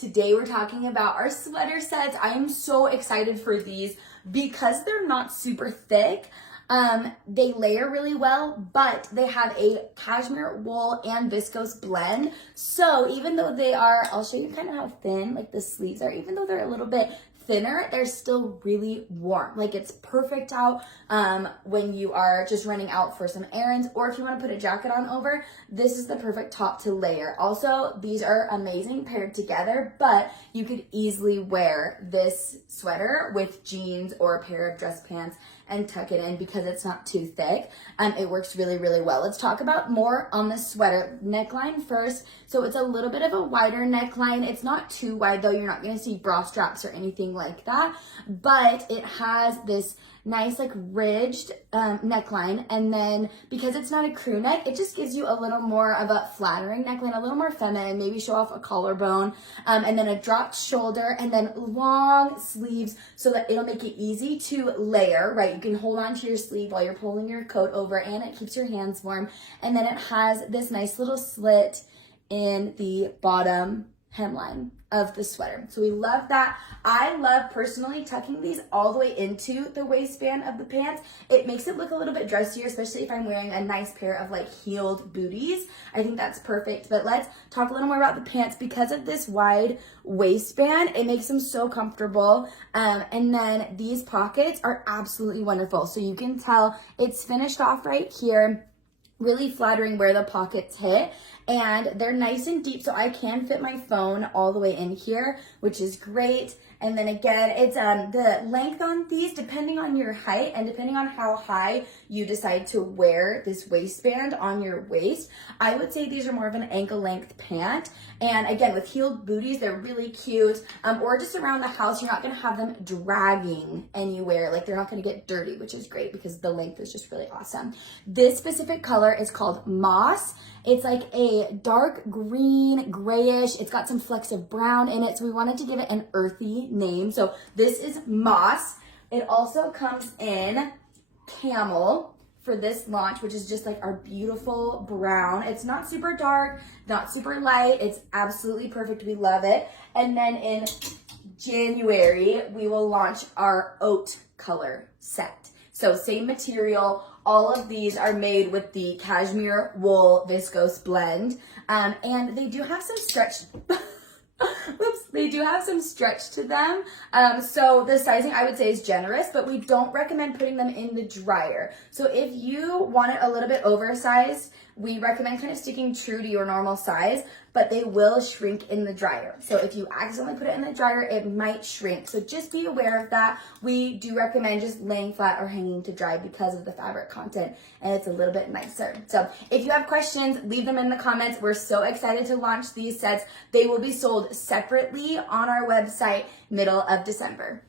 Today we're talking about our sweater sets. I am so excited for these because they're not super thick. They layer really well, but they have a cashmere wool and viscose blend. So even though they are, I'll show you kind of how thin like the sleeves are, even though they're a little bit thinner, they're still really warm. Like it's perfect out when you are just running out for some errands, or if you want to put a jacket on over, this is the perfect top to layer. Also, these are amazing paired together, but you could easily wear this sweater with jeans or a pair of dress pants and tuck it in because it's not too thick. It works really, really well. Let's talk about more on the sweater. Neckline first. So it's a little bit of a wider neckline. It's not too wide though. You're not going to see bra straps or anything like that, but it has this nice like ridged neckline, and then because it's not a crew neck, it just gives you a little more of a flattering neckline, a little more feminine, maybe show off a collarbone, and then a dropped shoulder, and then long sleeves so that it'll make it easy to layer, right? You can hold on to your sleeve while you're pulling your coat over, and it keeps your hands warm. And then it has this nice little slit in the bottom hemline of the sweater. So we love that. I love personally tucking these all the way into the waistband of the pants. It makes it look a little bit dressier, especially if I'm wearing a nice pair of like heeled booties. I think that's perfect. But let's talk a little more about the pants. Because of this wide waistband, it makes them so comfortable. And then these pockets are absolutely wonderful. So you can tell it's finished off right here, really flattering where the pockets hit, and they're nice and deep, so I can fit my phone all the way in here, which is great. And then again, it's the length on these, depending on your height and depending on how high you decide to wear this waistband on your waist, I would say these are more of an ankle length pant. And again, with heeled booties, they're really cute. Or just around the house, you're not gonna have them dragging anywhere. Like they're not gonna get dirty, which is great because the length is just really awesome. This specific color is called Moss. It's like a dark green, grayish. It's got some flecks of brown in it. So we wanted to give it an earthy name. So this is Moss. It also comes in Camel for this launch, which is just like our beautiful brown. It's not super dark, not super light. It's absolutely perfect. We love it. And then in January, we will launch our oat color set. So same material. All of these are made with the cashmere wool viscose blend. And they do have some stretch. Oops, they do have some stretch to them. So the sizing I would say is generous, but we don't recommend putting them in the dryer. So if you want it a little bit oversized, we recommend kind of sticking true to your normal size, but they will shrink in the dryer. So if you accidentally put it in the dryer, it might shrink. So just be aware of that. We do recommend just laying flat or hanging to dry because of the fabric content, and it's a little bit nicer. So if you have questions, leave them in the comments. We're so excited to launch these sets. They will be sold separately on our website middle of December.